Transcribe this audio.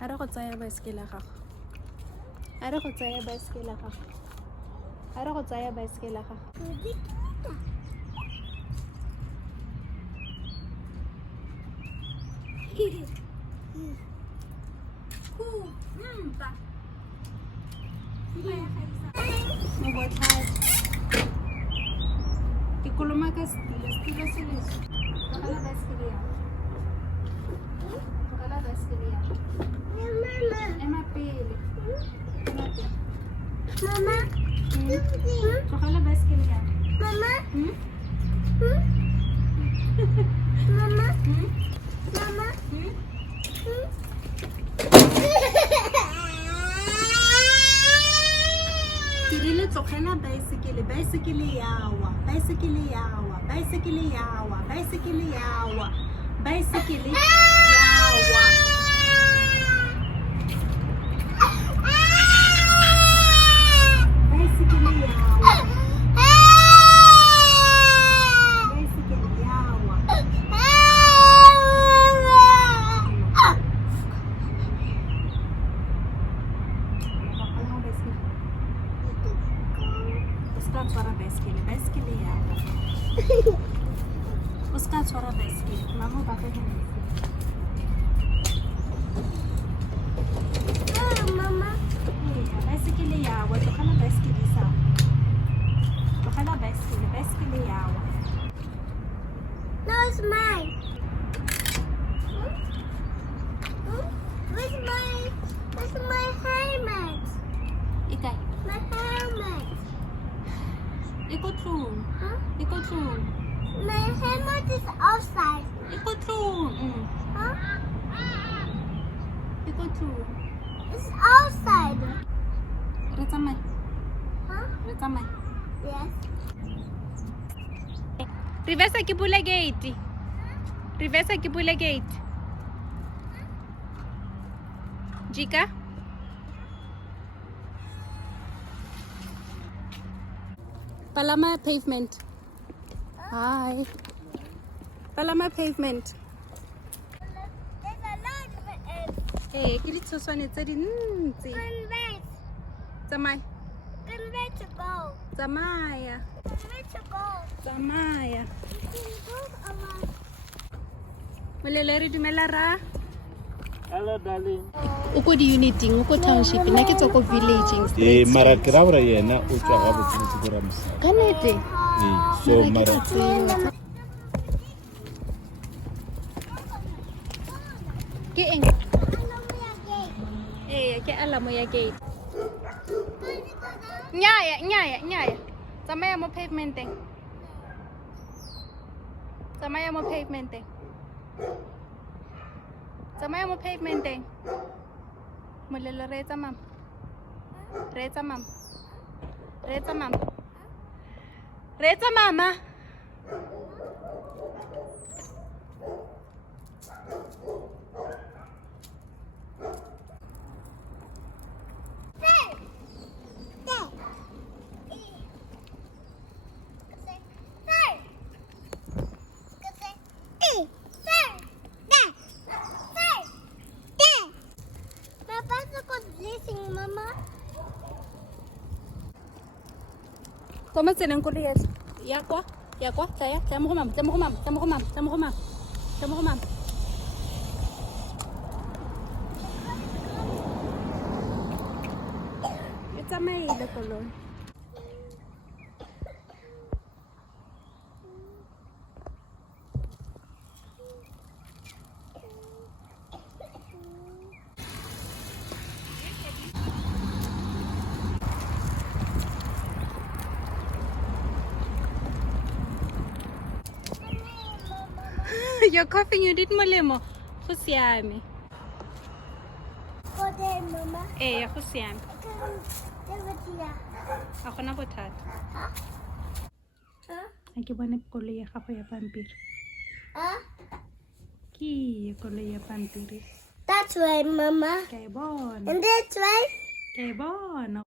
A re go tsaya baesekele ya gago. A re go tsaya baesekele ya gago. A re go tsaya baesekele ya gago. Ke koloma ka stilo se leso. Tlogela baesekele ya. Tlogela baesekele ya. Ema pele. Ema pele. Mama. Tlogela baesekele ya. Mama. Mama. Mama. Ke rile tlogela baesekele. Baesekele yawa. Baesekele yawa. Baesekele yawa. Baesekele yawa. Baesekele yawa. Baesekele yawa. Baesekele yawa. Uska tshwara baesekele. Baesekele yawa. Uska tshwara baesekele. Mama ba ka Mama. baesekele yawa. Tlogela baesekele sa. Tlogela baesekele. Baesekele yawa. No, it's mine. Where's my helmet? E kae? My helmet. E ko tlong. Huh? E ko tlong. My helmet is outside. E ko tlong. Huh? E ko tlong. It's outside. Re tsamaye. Huh? Re tsamaye. Yes. Reverse ke bula gate. Reverse ke bula gate. Jika. Palama pavement. Hi. Palama pavement. There's a lot of it. Eh, ke ditshoswane tse dintsi. Convert. Tsamaya. Convert to go. Tsamaya. Convert to go. Tsamaya. You can go around. Molelo re dumela ra. Hello, darling. O ko di-uniting, o ko township, nna ke tswa ko villageng. Mara ke ra gore yena o tswa ga botsotsi ko Ramsey. Ka nnete. So mara Ke eng? Eh, ke alamo ya gate. Nnyaya. Tsamaya mo pavementeng. Tsamaya mo pavementeng. Tsamaya mo pavementeng. Molelo re etsa mama. Re etsa mama. Re etsa mama. Re etsa mama. Mama. Toma tseneng ko le yes. Ya kwa. Tlaya mo go mama. Tlaya mo go mama. E tsamaile koloi. You're coughing, you did molemo. Go siame. Go there, Mama. Eh, go siame. Huh? A gona bothata. Huh? A ke bone koloi ya gago ya pampiri. Huh? Ke koloi ya pampiri. That's right, Mama. Ke a e bona. And that's right. Ke a e bona